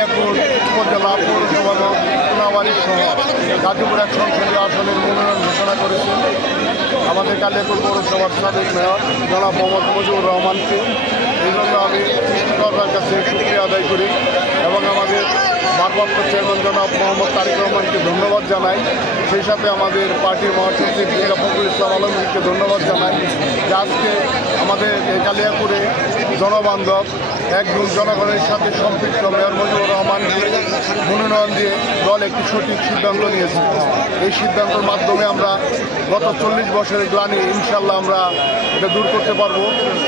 কালিয়াকৈর উপজেলা পৌরসভা এবং কোনাবাড়ি সহ গাজীপুর 1 সংসদীয় আসনের মনোনয়ন ঘোষণা করেছেন আমাদের কালিয়াকৈর পৌরসভার সাবেক মেয়র জনাব মোহাম্মদ মুজিবুর রহমানকে। এই জন্য আমি সৃষ্টিকর্তার কাছে শুকরিয়া আদায় করি এবং আমাদের ভারপ্রাপ্ত চেয়ারম্যান জনাব মোহাম্মদ তারেক রহমানকে ধন্যবাদ জানাই। সেই সাথে আমাদের পার্টির মহাসচিব মির্জা ফখরুল ইসলাম আলমগীরকে ধন্যবাদ জানাই যে আজকে আমাদের এই কালিয়াকৈরে জনবান্ধব একজন জনগণের সাথে সম্পৃক্ত মেয়র মুজিবুর রহমানকে মনোনয়ন দিয়ে দল একটি সঠিক সিদ্ধান্ত নিয়েছে। এই সিদ্ধান্তের মাধ্যমে আমরা গত 40 বছরের গ্লানি ইনশাল্লাহ আমরা এটা দূর করতে পারবো।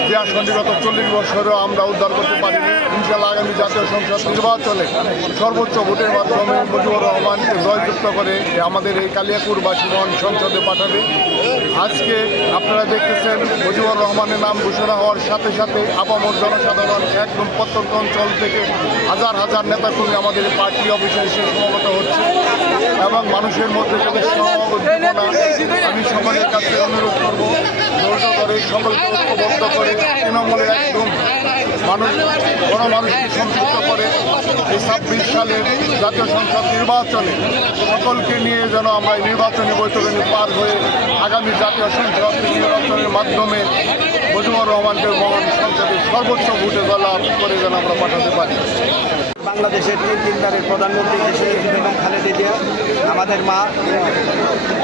যে আসনটি গত 40 বছরেও আমরা উদ্ধার করতে পারিনি, ইনশাল্লাহ আগামী জাতীয় সংসদ নির্বাচনে সর্বোচ্চ ভোটের মাধ্যমে মুজিবুর রহমানকে জয়যুক্ত করে আমাদের এই কালিয়াকৈরবাসীগণ সংসদে পাঠাবে। আজকে আপনারা দেখতেছেন মুজিবুর রহমানের নাম ঘোষণা হওয়ার সাথে সাথে আপামর জনসাধারণ একদম প্রত্যন্ত অঞ্চল থেকে হাজার হাজার নেতাকর্মী আমাদের পার্টি অফিসে এসে সমবেত হচ্ছে এবং মানুষের মধ্যে তাদের সহযোগিতা আমি সকলের কাছে অনুরোধ করবো ধৈর্য করে সকলকে ঐক্যবদ্ধ করে তৃণমূলের একদম মানুষকে সম্পৃক্ত করে এই 26 সালের জাতীয় সংসদ নির্বাচনে সকলকে নিয়ে যেন আমরা এই নির্বাচনী বৈঠকে পার হয়ে আগামী জাতীয় সংসদ নির্বাচনের মাধ্যমে মুজিবুর রহমানকে মহান সংসদে সর্বোচ্চ ভোটে জয়লাভ করে যেন আমরা পাঠাতে পারি। বাংলাদেশের 3 দিনকারের প্রধানমন্ত্রী দেশনেত্রী বেগম খালেদা জিয়া আমাদের মা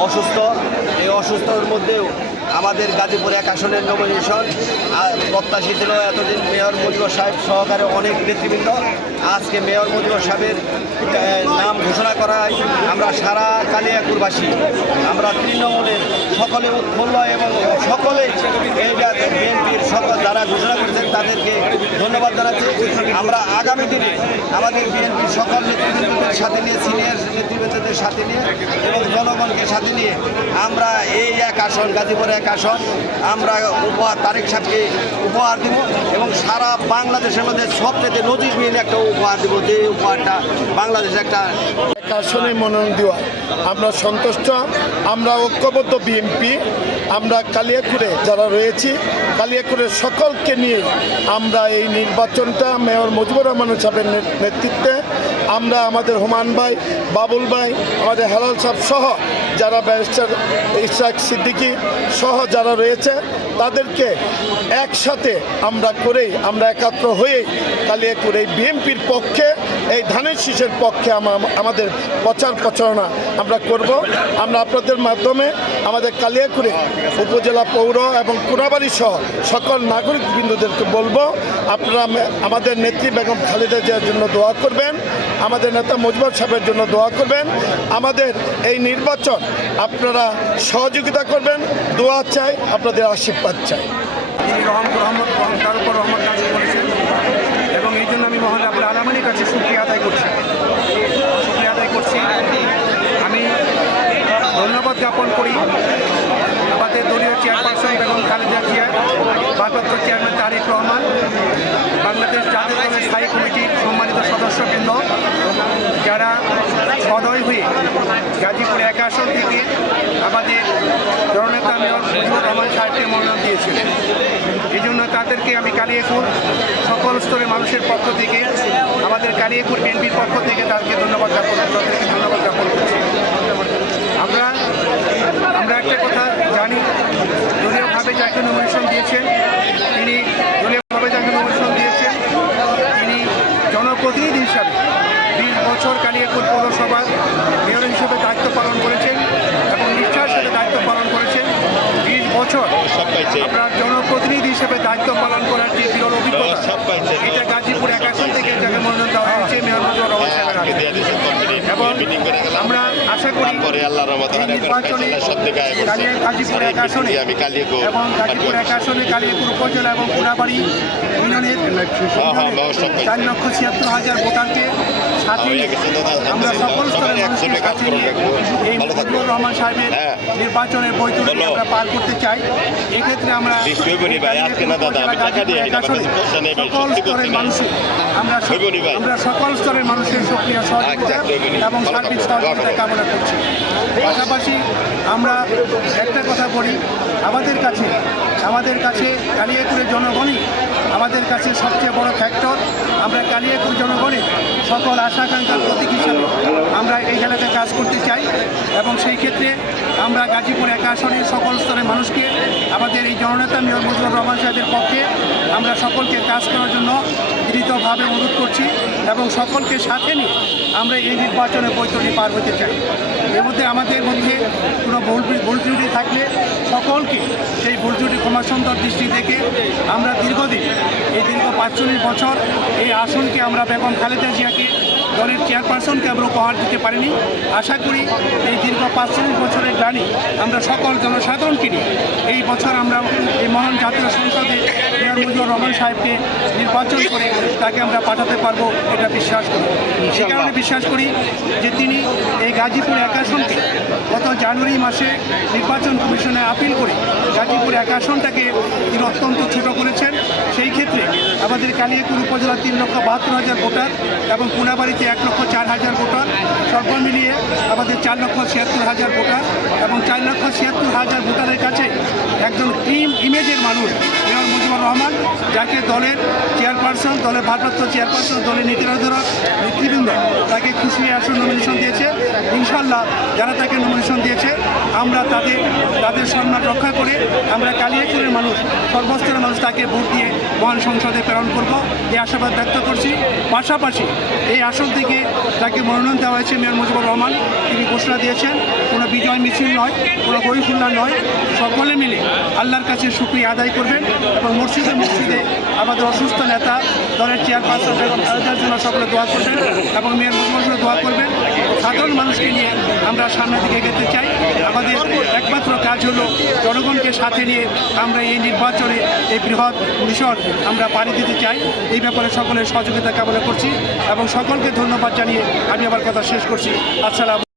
অসুস্থ। এই অসুস্থর মধ্যেও আমাদের গাজীপুর 1 আসনের নমিনেশন প্রত্যাশী ছিল এতদিন মেয়র মুজিবুর সাহেব সহকারে অনেক নেতৃবৃন্দ। আজকে মেয়র মুজিবুর সাহেবের নাম ঘোষণা করায় আমরা সারা কালিয়াকৈরবাসী আমরা তৃণমূলের সকলে উৎফুল্ল এবং সকলে এই বিএনপির সকল যারা ঘোষণা করেছেন তাদেরকে ধন্যবাদ জানাচ্ছি। আমরা আগামী দিনে আমাদের বিএনপির সকল নেতৃবৃন্দদের সাথে নিয়ে সিনিয়র নেতৃবৃন্দদের সাথে নিয়ে এবং জনগণকে সাথে নিয়ে আমরা এই 1 আসন গাজীপুর 1 আসন আমরা তারেক সাহেবকে উপহার দিব এবং সারা বাংলাদেশের মধ্যে সবচেয়ে নজিরবিহীন একটা উপহার দিব, যে উপহারটা বাংলাদেশে একটা আসনে মনোনয়ন দেওয়া আমরা সন্তুষ্ট। আমরা ঐক্যবদ্ধ বিএনপি, আমরা কালিয়াকৈরে যারা রয়েছি কালিয়াকৈরের সকলকে নিয়ে আমরা এই নির্বাচনটা মেয়র মুজিবুর রহমান সাহেবের নেতৃত্বে আমরা আমাদের হুমায়ুন ভাই, বাবুল ভাই, আমাদের হেলাল সাহেব সহ যারা ব্যারিস্টার ইশরাক সিদ্দিকী সহ যারা রয়েছে তাদেরকে একসাথে আমরা করেই আমরা একাত্র হয়েই কালিয়াকৈর এই বিএনপির পক্ষে এই ধানের শীষের পক্ষে আমাদের প্রচার প্রচারণা আমরা করব। আমরা আপনাদের মাধ্যমে আমাদের কালিয়াকৈরে উপজেলা পৌর এবং কোনাবাড়ি সহ সকল নাগরিক বিন্দুদেরকে বলবো আপনারা আমাদের নেত্রী বেগম খালেদা জিয়ার জন্য দোয়া করবেন, আমাদের নেতা মুজিবুর সাহেবের জন্য দোয়া করবেন, আমাদের এই নির্বাচন আপনারা সহযোগিতা করবেন, দোয়া চাই, আপনাদের আশীর্বাদ চাই। তিনি তার উপর রহমত নাজিল করেছেন এবং এই জন্য আমি মহান রাব্বুল আলামিনের কাছে শুকরিয়া আদায় করছি। আমি ধন্যবাদ জ্ঞাপন করি আমাদের দলীয় চেয়ারপারসন বেগম খালেদা জিয়া, ভারপ্রাপ্ত চেয়ারম্যান তারেক রহমান, বাংলাদেশ জাতীয় দলের স্থায়ী কমিটির সম্মানিত সদস্যবৃন্দ যারা সদয় হয়ে গাজীপুর 1 আসন থেকে আমাদের জননেতা মেয়র মুজিবুর রহমান সাহেবকে মনোনয়ন দিয়েছিলেন। এই জন্য তাদেরকে আমি কালিয়াকৈর সকল স্তরের মানুষের পক্ষ থেকে আমাদের কালিয়াকৈর বিএনপির পক্ষ থেকে তাদেরকে ধন্যবাদ জ্ঞাপন করছি। আমরা একটা কথা জানি, দলীয়ভাবে যাকে নমিনেশন দিয়েছেন তিনি জনপ্রতিনিধি হিসাবে 20 বছর কালিয়াকৈর পৌরসভার মেয়র হিসেবে দায়িত্ব পালন করেছেন এবং নিষ্ঠার সাথে দায়িত্ব পালন করেছেন। 20 বছর আপনার জনপ্রতিনিধি হিসেবে দায়িত্ব পালন করার যে বিরল অভিজ্ঞতা, এটা গাজীপুর 1 আসন থেকে যাকে মনোনয়ন দেওয়া হয়েছে মেয়র মুজিবুর রহমান সাহেবের হাতে। এবং আমরা আশা করি নির্বাচনে গাজীপুর 1 আসনে এবং গাজীপুর 1 আসনে কালিয়াকৈর উপজেলা এবং কোনাবাড়ি ইউনিয়নের 4,76,000 ভোটারকে সাথে আমরা সকল স্তরের মানুষের কাছে নিয়ে এই মুজিবুর রহমান সাহেবের নির্বাচনের বৈতরণী আমরা পার করতে চাই। এক্ষেত্রে আমরা সকল স্তরের মানুষের আমরা সকল স্তরের মানুষের সক্রিয় সহযোগিতা এবং সার্বিক সহযোগিতা কামনা করছি। পাশাপাশি আমরা একটা কথা বলি, আমাদের কাছে কালিয়াকৈরের জনগণই আমাদের কাছে সবচেয়ে বড় ফ্যাক্টর। আমরা কালিয়াকৈর জনগণের সকল আশা আকাঙ্ক্ষার প্রতীক হিসাবে আমরা এই খেলাতে কাজ করতে চাই এবং সেই ক্ষেত্রে আমরা গাজীপুর 1 আসনের সকল স্তরের মানুষকে আমাদের এই জননেতা মেয়র মুজিবুর রহমান সাহেবের পক্ষে আমরা সকলকে কাজ করার জন্য দৃঢ়ভাবে অনুরোধ করছি এবং সকলকে সাথে নিয়ে আমরা এই নির্বাচনে বৈতরণী পার হতে চাই। এর মধ্যে আমাদের মধ্যে কোনো ভুল ত্রুটি থাকলে সকলকে সেই ভুল ত্রুটি ক্ষমাসুন্দর দৃষ্টি থেকে আমরা দীর্ঘদিন এই দীর্ঘ 45 বছর এই আসনকে আমরা বেগম খালেদা জিয়াকে দলের চেয়ারপারসনকে আমরা উপহার দিতে পারিনি। আশা করি এই দীর্ঘ 45 বছরের গ্লানি আমরা সকল জনসাধারণকে নিয়ে এই বছর আমরা এই মহান জাতীয় সংসদে মেয়র মুজিবুর রহমান সাহেবকে নির্বাচন করে তাকে আমরা পাঠাতে পারবো এটা বিশ্বাস করি। এই কারণে বিশ্বাস করি যে তিনি এই গাজীপুর 1 আসনকে গত জানুয়ারি মাসে নির্বাচন কমিশনে আপিল করে গাজীপুর 1 আসনটাকে তিনি অত্যন্ত ছোট করেছেন। সেই ক্ষেত্রে আমাদের কালিয়াকুর উপজেলা 3,72,000 ভোটার এবং কোনাবাড়িতে 1,04,000 ভোটার, সর্ব মিলিয়ে আমাদের 4,76,000 ভোটার এবং 4,76,000 ভোটারের কাছে একজন টিম ইমেজের মানুষ মেয়র মুজিবুর রহমান, যাকে দলের চেয়ারপারসন, দলের ভারপ্রাপ্ত চেয়ারপারসন, দলের নীতিনির্ধারক নেতৃবৃন্দ তাকে খুশি আসন নমিনেশন দিয়েছে। ইনশাল্লাহ যারা তাকে নমিনেশন দিয়েছে আমরা তাদের সম্মান রক্ষা করে আমরা কালিয়াকুরের মানুষ, সর্বস্তরের মানুষ তাকে ভোট দিয়ে মহান সংসদে প্রেরণ করব এই আশাবাদ ব্যক্ত করছি। পাশাপাশি এই আসন থেকে তাকে মনোনয়ন দেওয়া হয়েছে মেয়র মুজিবুর রহমান, তিনি ঘোষণা দিয়েছেন কোনো বিজয় মিছিল নয়, কোনো হরিফুল্লাহ নয়, সকলে মিলে আল্লাহর কাছে শুকরিয়া আদায় করবেন এবং মসজিদে আমাদের অসুস্থ নেতা দলের চেয়ারপারসন বেগম খালেদার জন্য সকলে দোয়া করবেন এবং মেয়র মুজিবুর জন্য দোয়া করবেন। সাধারণ মানুষকে নিয়ে আমরা সামনের দিকে এগোতে চাই। আমাদের একমাত্র কাজ হলো জনগণকে সাথে নিয়ে আমরা এই নির্বাচনে এই বৃহৎ মিশন আমরা পাড়ি দিতে চাই। এই ব্যাপারে সকলের সহযোগিতা কামনা করছি এবং সকলকে ধন্যবাদ জানিয়ে আমি আমার কথা শেষ করছি। আসসালাম।